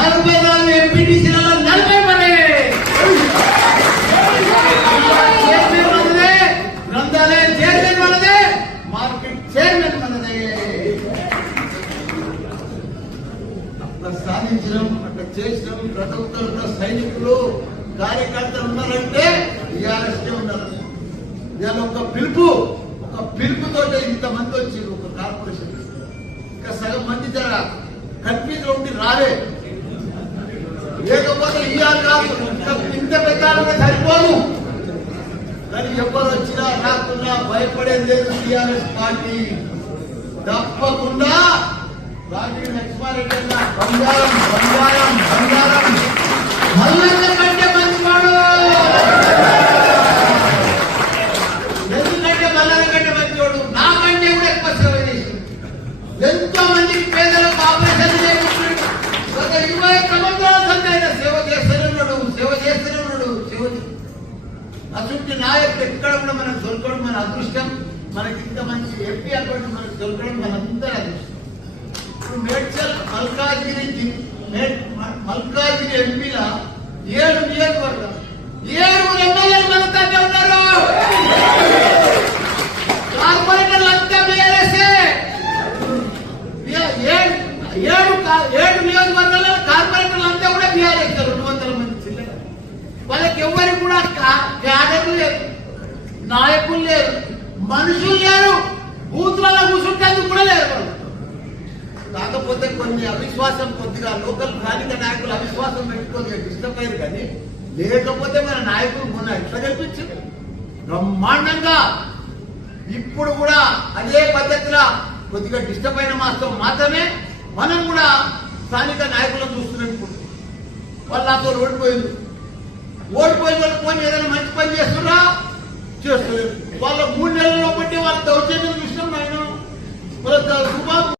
44 ఎంపీటీసీలలో 40 మనదే. చైర్మన్ మనదే, గ్రంథాలయ చైర్మన్ మనదే, మార్కెట్ చైర్మన్ మనదే. అట్లా సాధించడం, అట్లా చేసినాం. ప్రతి ఒక్కరు సైనికులు కార్యకర్తలు ఉన్నారంటే టీఆర్ఎస్కే ఉన్నారు. ఇవాళ ఒక పిలుపుతో ఇంతమంది వచ్చారు ఒక కార్పొరేషన్. ఇంకా సగం మంది జర కన్ఫ్యూజ్ ఉండి రాలే. లేకపోతే ఇవాళ కాదు, ఇంత పెట్టాలంటే సరిపోను. కానీ ఎవరు వచ్చినా రాకుండా భయపడేది లేదు. టీఆర్ఎస్ పార్టీ తప్పకుండా రాజీవ్ లక్ష్మారెడ్డి అన్న బంగారం బంగారం బంగారం మల్లన్న కంటే మంచివాడు. ఎందుకంటే మల్లన్న కంటే మంచివాడు, నాకంటే కూడా ఎక్కువ సేవ చేసి ఎంతో మందికి పేదలకు ఆపరేషన్ చేయించాడు. గత 21 సంవత్సరాల సంది ఆయన సేవ చేస్తూనే ఉన్నాడు. అటువంటి నాయకుడు ఎక్కడ కూడా మనకు దొరకడం మన అదృష్టం. మనకి ఇంత మంచి ఎంపీ అటువంటి మనకు దొరకడం మనందరూ అదృష్టం. ఇప్పుడు మేడ్చల్ మల్కాజ్గిరి ఎంపీల 7 నియోజకవర్గం 7 ఎమ్మెల్యేలు మనతోనే ఉన్నారు. కార్పొరేటర్లు అంతా బీఆర్ఎస్ఏ. 7 నియోజకవర్గాల్లో కార్పొరేటర్లు అంతా కూడా బీఆర్ఎస్. 200 మంది చిల్లర. వాళ్ళకి ఎవరికి కూడా క్యాడర్లు లేరు, నాయకులు లేరు, మనుషులు లేరు, బూత్లలో కూర్చుంటేందుకు కూడా లేరు. కాకపోతే కొన్ని అవిశ్వాసం, కొద్దిగా లోకల్ స్థానిక నాయకులు అవిశ్వాసం పెట్టుకొని డిస్టర్బ్ అయ్యారు. కానీ లేకపోతే మన నాయకులు మొన్న ఎట్లా కల్పించారు బ్రహ్మాండంగా. ఇప్పుడు కూడా అదే పద్ధతిలో కొద్దిగా డిస్టర్బ్ అయిన మాత్రం మాత్రమే మనం కూడా స్థానిక నాయకులను చూస్తున్నాం. వాళ్ళు నాతో ఓడిపోయిన వాళ్ళు పోయి ఏదైనా మంచి పని చేస్తున్నా చేస్తున్నారు. వాళ్ళ 3